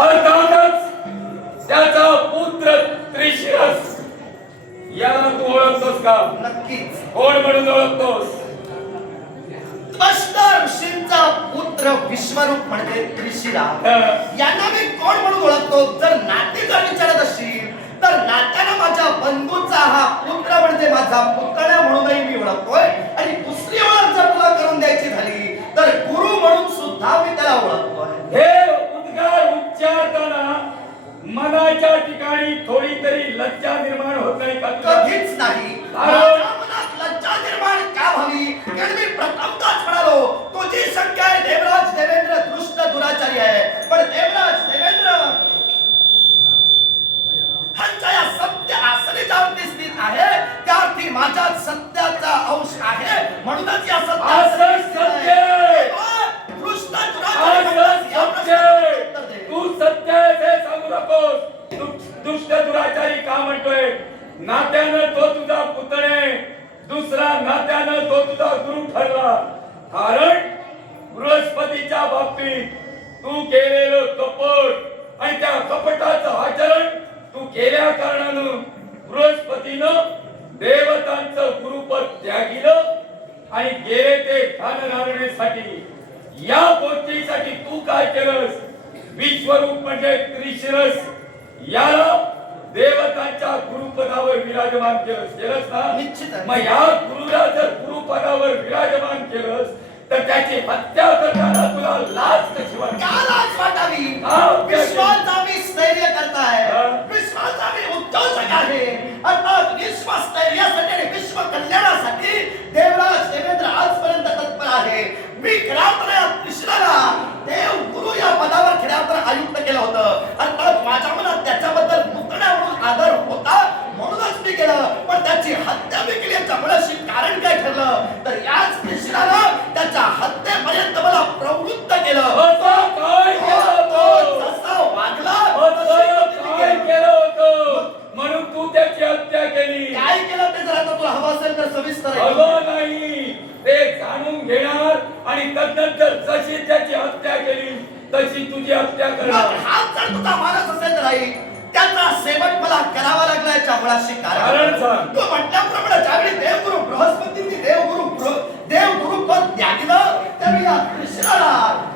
अर्थातच त्याचा पुत्र त्रिशिरस. याला तू ओळखतोस का? नक्कीच. कोण म्हणून ओळखतोस? त्वष्ट ऋषींचा पुत्र विश्वरूप म्हणजे त्रिशिरा. हं. यांना मी कोण म्हणून ओळखतो? जर नाते जर विचारत असशील तर नात्यानं माझ्या बंधूचा हा पुत्र म्हणजे माझा पुतण्या म्हणूनही मी ओळखतोय. आणि दुसरी ओळख जर तुला करून द्यायची झाली तर गुरु म्हणून सुद्धा मी त्याला ओळखतोय. हे उद्गार उच्चारताना मनाच्या ठिकाणी थोडी तरी लज्जा निर्माण होत नाही का तुला? कधीच नाही. माझ्या मनात लज्जा निर्माण का व्हावी? कारण मी प्रथमताच म्हणालो तुझी शंका आहे देवराज देवेंद्र दृष्ट दुराचारी आहे. पण देवराज देवेंद्र ह्यांच्या या सत्य आसनी ज्यावरती स्थित आहे त्यावरती माझ्या सत्याचा अंश आहे. म्हणूनच या असं सत्य दृष्ट असं दुराचारी सत्य तू सत्य आहे हे सांगू नकोस. दुष्ट दुराचारी का म्हणतोय? नात्यानं तो तुझा पुतणे, दुसरा नात्यानं तो तुझा गुरु ठरला. कारण बृहस्पतीच्या बाबतीत तू केलेलं कपट आणि त्या कपटाचं आचरण तू केल्या कारणानं बृहस्पतीनं देवतांचं गुरुपद त्यागिलं आणि गेले ते ध्यान धारणेसाठी. या गोष्टीसाठी तू काय केलंस? विश्वरूप म्हणजे त्रिशिरस याला देवतांच्या गुरुपदावर विराजमान केलंस ना? निश्चित आहे. मग या गुरुला जर गुरुपदावर विराजमान केलंस तर त्याची हत्या करताना तुला लाज कशी वाटते? का लाज वाटावी? विश्वाचा मी स्थैर्य करताय. विश्वाचा मी उद्योजक आहे. अर्थात विश्वस्थैर्यासाठी आणि विश्व कल्याणासाठी देवराज देवेंद्र आजपर्यंत तत्पर आहे. मी खऱ्यार्थाने कृष्णाला देव गुरु या पदावर खऱ्यार्थाने आयुक्त केलं होतं. अर्थात माझ्या मनात त्याच्याबद्दल पुतण्या म्हणून आदर होता म्हणूनच मी केलं. पण त्याची हत्या मी केली याच्या मुळाशी कारण काय ठरलं तर याच कृष्णाला त्याच्या हत्येपर्यंत मला प्रवृत्त केलं. काय केलं होतं? जसा वागला काय केलं होतं म्हणून तू त्याची हत्या केली? काय केलं ते जर आता तुला हवं असेल तर सविस्तर हवं नाही, ते जाणून घेणार आणि तदनंतर जशी त्याची हत्या केली तशी तुझी हत्या करणार. हा जर तुझा मानस असेल तर आई त्याचा सेवक मला करावा लागला याच्या मुळाशी कारण सांग. तू म्हटल्याप्रमाणे ज्यावेळी देवगुरु बृहस्पतींनी देवगुरु पद त्यागिलं त्यावेळी या कृष्णाला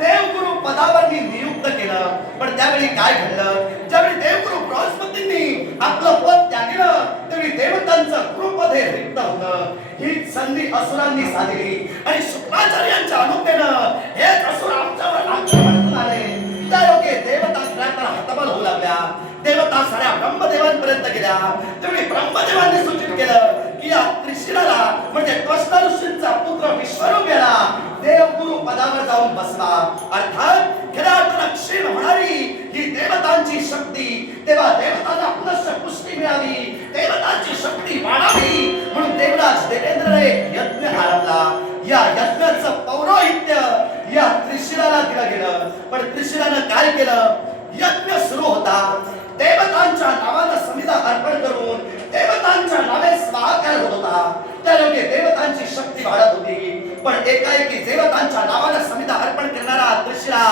देवगुरु पदावर मी नियुक्त केलं. पण त्यावेळी काय घडलं? ज्यावेळी देवगुरु बृहस्पतींनी आपलं पद त्यागिलं त्यावेळी देवतांचं गुरुपद हे रिक्त होतं. ही संधी असुरांनी साधली आणि शुक्राचार्यांच्या अनुज्ञेनं हेच असुर आमच्यावर आक्रमण करून आले. त्या योगे देवता खऱ्या हतबल होऊ लागल्या. देवता साऱ्या ब्रह्मदेवांपर्यंत गेल्या. त्यावेळी ब्रह्मदेवांनी सूचित केलं की या त्रिशिराला म्हणजे त्वष्ट ऋषींचा पुत्र विश्वरूप याला देवगुरु पदावर जाऊन बसला. अर्थात खऱ्या अर्थानं क्षीण होणारी ही देवतांची शक्ती तेव्हा देवतांना पुनश्च पुष्टी मिळावी, देवतांची शक्ती वाढावी म्हणून देवराज देवेंद्रने यज्ञ आरंभला. या यज्ञाचं पौरोहित्य या त्रिशिराला दिलं गेलं. पण त्रिशिरानं काय केलं? यज्ञ सुरू होता. देवतांच्या नावानं समिधा अर्पण करून देवतांच्या नावे स्वाहाकार होत होता. त्या योगे देवतांची शक्ती वाढत होती. पण एकाएकी देवतांच्या नावानं समिधा अर्पण करणारा त्रिशिरा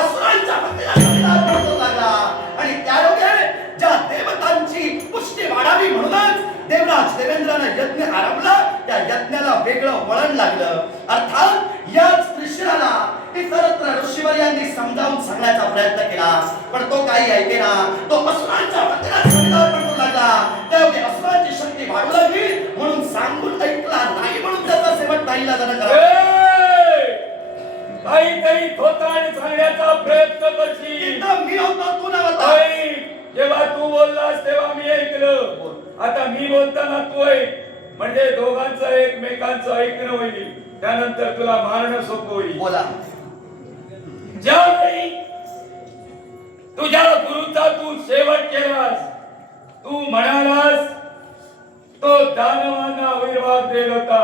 असुरांच्या वतीनं समिधा अर्पण करू लागला. आणि त्या योगे ज्या देवतांची पुष्टी वाढावी म्हणूनच देवराज देवेंद्रानं यज्ञ आरंभला. त्या यज्ञाला वेगळं वळण लागलं. अर्थात याच त्रिशिराला इतरत्र ऋषीवर्यांनी समजावून सांगण्याचा प्रयत्न केला पण तो काही ऐकेना. तो असुरांच्या वतीनं समिधा अर्पण करू लागला. त्यामुळे असुरांची शक्ती वाढू लागली म्हणून सांगून ऐकला नाही म्हणून त्याचा शेवट नाहीला जाणं करा. काहीतरी थोतांड सांगण्याचा प्रयत्न करशील. मी होतो तू नव्हता. जेव्हा तू बोललास तेव्हा मी ऐकलं. आता मी बोलताना तू ऐक म्हणजे दोघांचं एकमेकांचं ऐकणं होईल. त्यानंतर तुला मारणं सोपं होईल. बोला. ज्यावेळी तुझ्या गुरुचा तू शेवट केलास तू म्हणालास तो दानवांना आविर्भाव देत होता,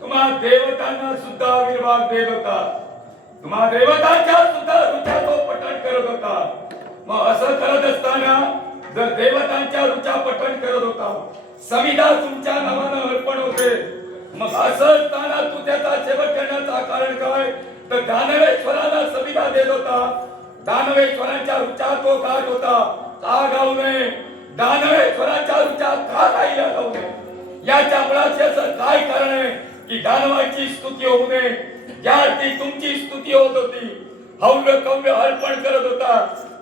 तुम्हा देवतांना सुद्धा आविर्भाव देत होता, तुम्हा देवतांच्या सुद्धा रुचा तो पठण करत होता. मग असं करत असताना जर देवतांच्या रुचा पठण करत होता समिधा तुमच्या नावानं अर्पण होते, मग असं असताना तू त्याचा शेवट करण्याचा कारण काय? तर दानवेश्वराला समिधा देत होता. दानवेश्वर दानवेश्वरांच्या रुचात तो गात होता का गाऊ नये, दानवेश्वरांच्या रुचात का गायला जाऊ नये. याच्या मुळाचे असं काय कारण आहे की दानवांची स्तुती होऊ नये. ज्या अर्थी तुमची स्तुती होत होती, हव्य कव्य अर्पण करत होता,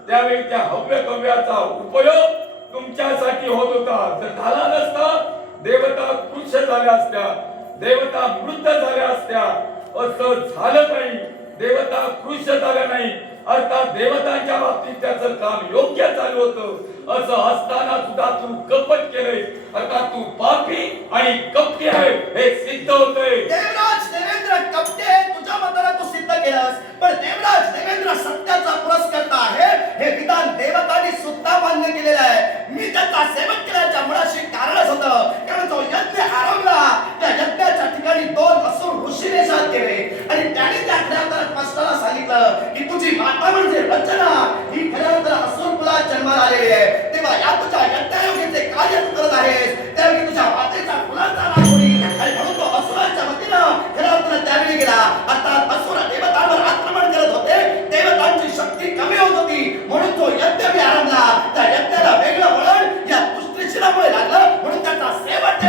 त्यावेळी त्या हव्य कव्याचा उपयोग तुमच्यासाठी होत होता. जर झाला नसता, देवता कृश झाल्या असत्या, देवता मृत झाल्या असत्या. असं झालं नाही, देवता कृश झाल्या नाही, अर्थात देवतांच्या बाबतीत त्याचं काम योग्य चालू होतं. असं असताना सुद्धा तू कपट केलंय, अर्थात तू पापी आणि कपटी आहे हे सिद्ध होतंय. देवराज देवेंद्र कपटे तुझ्या मताला तू सिद्ध केलंस, पण देवराज देवेंद्र सत्याचा पुरस्कर्ता आहे हे विधान देवतांनी सुद्धा मान्य केलेलं आहे. मी त्याचा सेवक केल्याच्या मुळाशी कारणच होतं, कारण तो यज्ञ आरंभला, त्या यज्ञाच्या ठिकाणी 2 असुर ऋषी वेशात गेले आणि त्याने त्या खऱ्या अर्थात कष्टाला सांगितलं की तुझी माता म्हणजे रचना ही खऱ्या अर्थात असुर कुलात जन्माला आलेली आहे. तेव्हा या तुझ्या यज्ञायोगीचे कार्य तू करत आहेस, त्यावेळी तुझ्या मातेचा कुलाचा नाश होईल आणि म्हणून तो असुराच्या वतीनं खऱ्या अर्थात त्यावेळी गेला. अर्थात असुर देवतांवर आक्रमण करत होते, देवतांची शक्ती कमी होत होती, म्हणून तो यज्ञ बी आरंभला. त्या यज्ञाला वेगळं वळण या दुष्टशिरामुळे लागलं, म्हणून त्याचा शेवट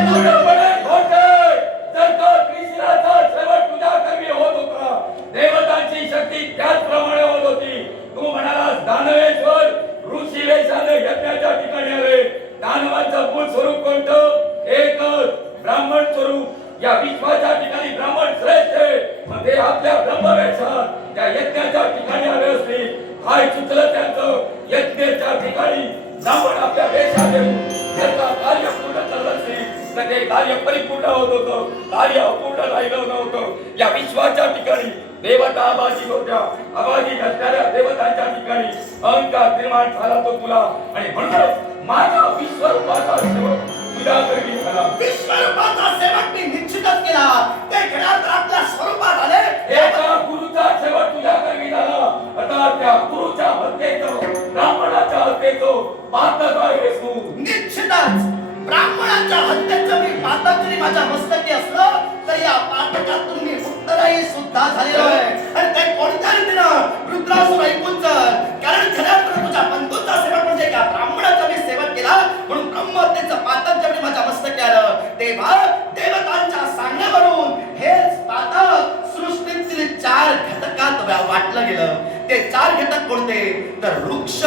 जर का त्रिशिराचा शेवट तुझ्या कर्मी होत होता, देवतांची शक्ती त्याचप्रमाणे होत होती. तू म्हणालास दानवेश्वर ऋषी वेशाने यज्ञाच्या ठिकाणी आले. दानवांचं मूळ स्वरूप कोणतं? एकच, ब्राह्मण स्वरूप. या विश्वाच्या ठिकाणी ब्राह्मण श्रेष्ठ आहे, मग ते आपल्या ब्रह्मवेशात त्या यज्ञाच्या ठिकाणी आले असते. काय चुकलं त्यांचं? यज्ञाच्या ठिकाणी ब्राह्मण आपल्या वेशात येऊन त्याचं कार्य पूर्ण करत असते, तर ते कार्य परिपूर्ण होत होतं, कार्य अपूर्ण राहिलं नव्हतं. या विश्वाच्या ठिकाणी देवता आबाजी होत्या, आबाजी असणाऱ्या देवतांच्या ठिकाणी अहंकार निर्माण झाला तो तुला, आणि म्हणून माझा विश्वरूपाचा सेवक तुझ्या करवी झाला. विश्वरूपाचा सेवक मी निश्चितच केला, ते घरात आपल्या स्वरूपात आले. एका गुरुचा सेवक तुझ्या करवी झाला, अर्थात त्या गुरुच्या हत्येचं, ब्राह्मणाच्या हत्येचं पातक आहेस तू. निश्चितच ब्राह्मणाच्या हत्येचं मी पातक जरी माझ्या मस्तकी असलं तर या पातकातून मी उत्तराही सुद्धा झालेलो आहे. आणि ते कोणत्या रीतीनं रुद्रासुर ऐकून चल, कारण खऱ्या अर्थानं तुझ्या बंधूचा सेवक म्हणजे एका ब्राह्मणाचा मी सेवक केला, म्हणून ब्रह्महत्येचं पातक जेवढे माझ्या मस्तकी आलं, तेव्हा देवतांच्या सांगण्यावरून हेच पातक सृष्टीतील 4 घटकात वाटलं गेलं. ते 4 घटक कोणते? तर वृक्ष,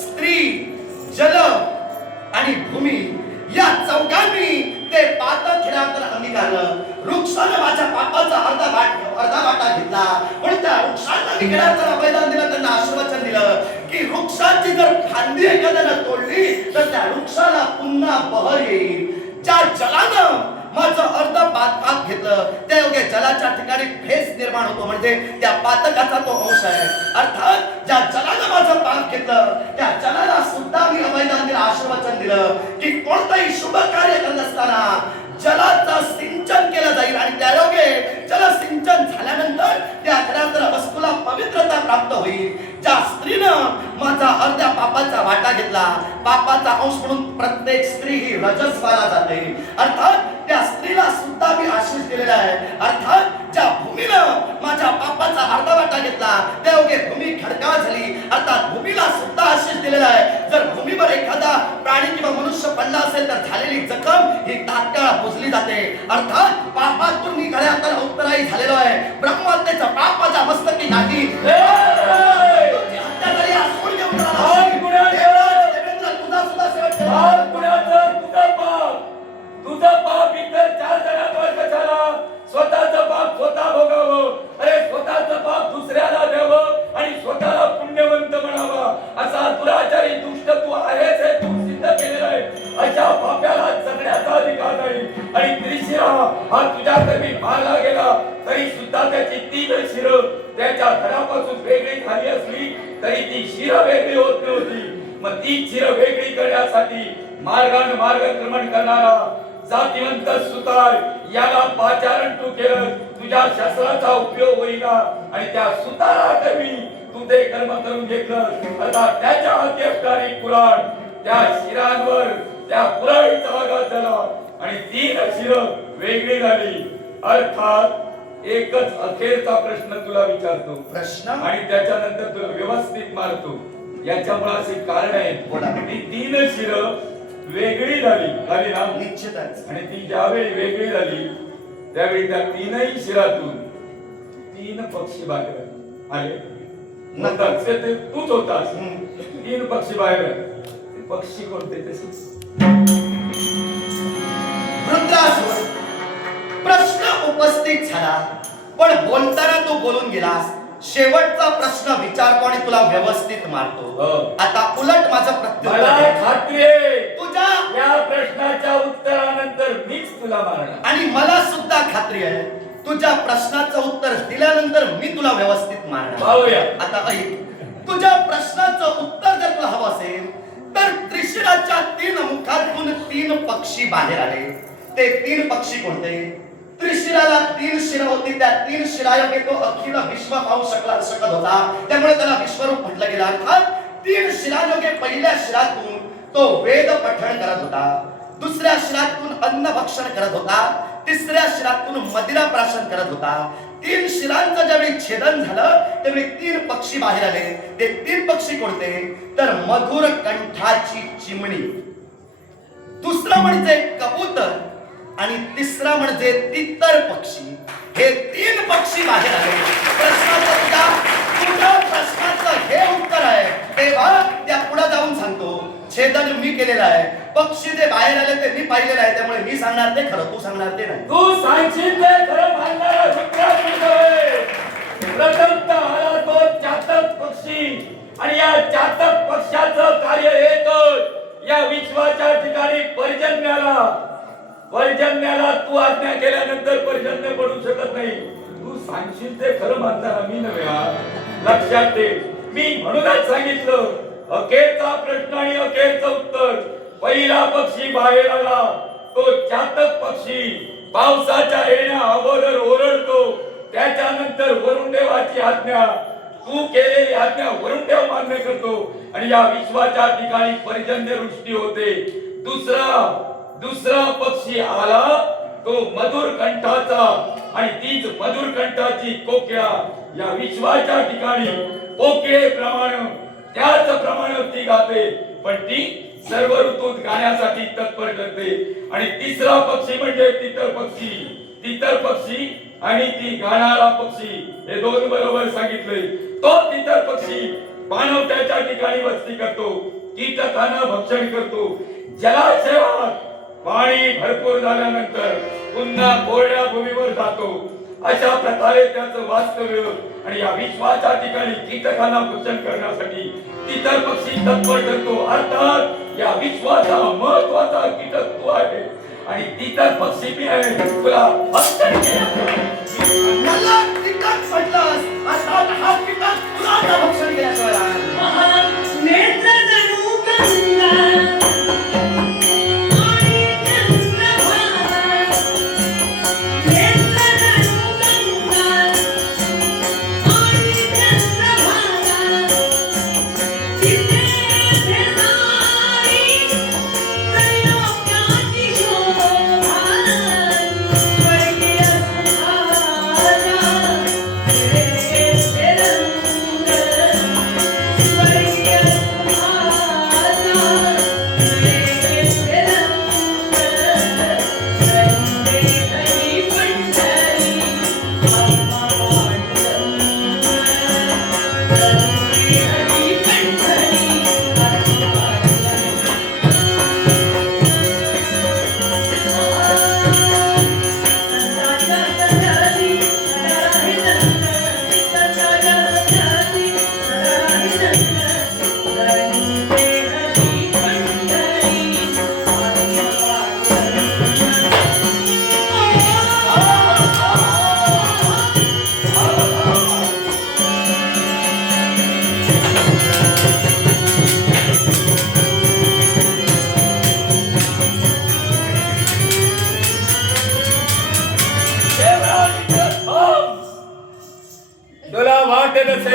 स्त्री, जल आणि भूमी, या चौघांनी ते पातक खऱ्यातर अंगीकारलं. वृक्षाने माझ्या पापाचा अर्धा वाटा घेतला, म्हणून त्या वृक्षांना मी खऱ्यातर अभयदान दिलं, त्यांना आशीर्वचन दिलं की वृक्षाची जर फांदी एखाद्यानं तोडली तर त्या वृक्षाला पुन्हा बहर येईल. ज्या जलानं माझं अर्ध पाक घेतलं, त्या योगे जलाच्या ठिकाणी भेस निर्माण होतो, म्हणजे त्या पातकाचा तो अंश आहे. अर्थात ज्या जलानं माझं पाक घेतलं, त्या जलाला सुद्धा मी अभयदान दिलं, आशीर्वचन दिलं की कोणतंही शुभ कार्य करत असताना जलाचं सिंचन केलं जाईल, आणि त्या योगे जलसिंचन झाल्यानंतर त्या खऱ्या वस्तूला पवित्रता प्राप्त होईल. ज्या स्त्रीनं माझा अर्ध्या पापाचा वाटा घेतला, पापाचा अंश म्हणून प्रत्येक स्त्री ही रजस मानली जाते, अर्थात त्या स्त्रीला सुद्धा मी आशीष दिलेला आहे. अर्थात ज्या भूमीनं माझ्या पापाचा अर्धा वाटा घेतला, त्या योगे भूमी खडकाळ झाली, अर्थात भूमीला सुद्धा आशीष दिलेला आहे. जर भूमीवर एखादा प्राणी किंवा मनुष्य पडला असेल तर झालेली जखम ही तात्काळ बुजली जाते. अर्थात पापातून मी खऱ्या अर्थानं उत्तराई झालेलो आहे. ब्रह्महत्येचं पाप माझ्या मस्तकी नाही. तुझं पाप इतर 4 जणांवर कशाला? स्वतःचं पाप स्वतः भोगावं, अरे स्वतःचं पाप दुसऱ्याला द्यावं आणि स्वतःला पुण्यवंत म्हणावं, असा दुराचारी दुष्ट तू आहेस हे तू सिद्ध केलेलं आहे. अशा पाप्याला जगण्याचा अधिकार नाही. आणि त्रिशिरा हा तुझ्या कर्मी मारला गेला तरी सुद्धा त्याची 3 शिरं त्याच्या घरापासून वेगळी झाली असली तरी ती शिरं वेगळी होत नव्हती. मग ती शिरं वेगळी करण्यासाठी मार्गान मार्गक्रमण करणारा जातिवंत सुतार याला पाचारण तू केलं, तुझ्या शस्त्राचा उपयोग होईना, आणि त्या सुताराकरवी तू ते कर्म करून घेतलं. अर्थात त्याच्या हाती असणारी कुऱ्हाड, त्या शिरांवर त्या कुऱ्हाडीचा आघात झाला आणि 3 शिरं वेगळी झाली. अर्थात एकच अखेरचा प्रश्न तुला विचारतो प्रश्न आणि त्याच्यानंतर तुला व्यवस्थित मारतो. याच्यामुळे अशी कारण बोला. आहे ती 3 शिरं वेगळी झाली ना. निश्चितच. आणि ती ज्यावेळी वेगळी झाली त्यावेळी त्या 3ही शिरातून 3 पक्षी बाहेर आले. नंतर ते तूच होतास. 3 पक्षी बाहेर आले. ते पक्षी कोणते तसे वृत्रासुर प्रश्न उपस्थित झाला पण बोलताना तू बोलून गेलास. शेवटचा प्रश्न विचारतो आणि तुला व्यवस्थित मारतो. आता उलट माझं मला प्रत्युत्तर खात्री आहे तुझ्या या प्रश्नाच्या उत्तरानंतर मीच तुला मारणार. आणि मला सुद्धा खात्री आहे तुझ्या प्रश्नाचं उत्तर दिल्यानंतर मी तुला व्यवस्थित मारणार. पाहूया. आता ऐक, तुझ्या प्रश्नाचं उत्तर जर तुला हवं असेल तर त्रिशिराच्या 3 मुखातून 3 पक्षी बाहेर आले. ते 3 पक्षी कोणते? त्रिशिराला 3 शिरं होती. त्या 3 शिरायोगे तो अखिल विश्व पाहू शकत होता. त्यामुळे त्याला विश्वरूप म्हटलं गेलं. अर्थात 3 शिरायोगे पहिल्या शिरातून तो वेद पठण करत होता. दुसऱ्या शिरातून अन्न भक्षण करत होता. तिसऱ्या शिरातून मदिरा प्राशन करत होता. 3 शिरांचं ज्यावेळी छेदन झालं त्यावेळी 3 पक्षी बाहेर आले. ते 3 पक्षी कोणते? तर मधुर कंठाची चिमणी, दुसरं म्हणजे कबूतर आणि तिसरा म्हणजे तितर पक्षी. हे 3 पक्षी बाहेर आले. तुझ्या प्रश्नाचं हे उत्तर आहे. तेव्हा त्या पुढे जाऊन सांगतो छेदन मी केलेलं आहे. पक्षी जे बाहेर आले ते मी पाहिलेलं आहे. त्यामुळे मी सांगणार ते खरं, तू सांगणार ते नाही. तू सांगशील ते खरं मानणारा शुक्राचार्य होय. प्रथमतः आला तो चातक पक्षी आणि या चातक पक्षाचं कार्य एकच, या विश्वाच्या ठिकाणी पर्जन्याला तू आज्ञा केल्यानंतर पर्जन्य पडू शकत नाही. तू सांगशील ते खरं मानणारा मी नव्हे. लक्षात ठेव, मी म्हणूनच सांगितलं अखेरचा प्रश्न आणि अखेरचं उत्तर. पहिला पक्षी बाहेर आला तो चातक पक्षी पावसाच्या येण्या अगोदर ओरडतो. त्याच्यानंतर वरुण देवाची आज्ञा, तू केलेली आज्ञा वरुण देव मान्य करतो आणि या विश्वाच्या ठिकाणी पर्जन्यवृष्टी होते. दुसरा पक्षी आला तो मधुर कंठाचा आणि तीच मधुर कंठाची कोकिळा या विश्वाच्या ठिकाणी कोकिळेप्रमाणे त्याच प्रमाणे ती गाते. पण ती सर्व ऋतूत गाण्यासाठी तत्पर करते. आणि तिसरा पक्षी म्हणजे तितर पक्षी आणि ती गाणारा पक्षी, हे दोन बरोबर सांगितले. तो तितर पक्षी पाणवठ्याच्या ठिकाणी वस्ती करतो, कीटकांना भक्षण करतो. जलाशयात पाणी भरपूर झाल्यानंतर पुन्हा कोरड्या भूमीवर जातो. अशा प्रकारे त्याचं वास्तव्य आणि या विश्वाच्या ठिकाणी कीटकांना भक्षण करण्यासाठी तितर पक्षी तत्पर करतो. अर्थात या विश्वाचा महत्वाचा कीटक तू आहे आणि तितर पक्षी मी आहे. तुला भक्षण केलं. मला कीटक म्हटलंस, अर्थात हा कीटक तुला भक्षण केला.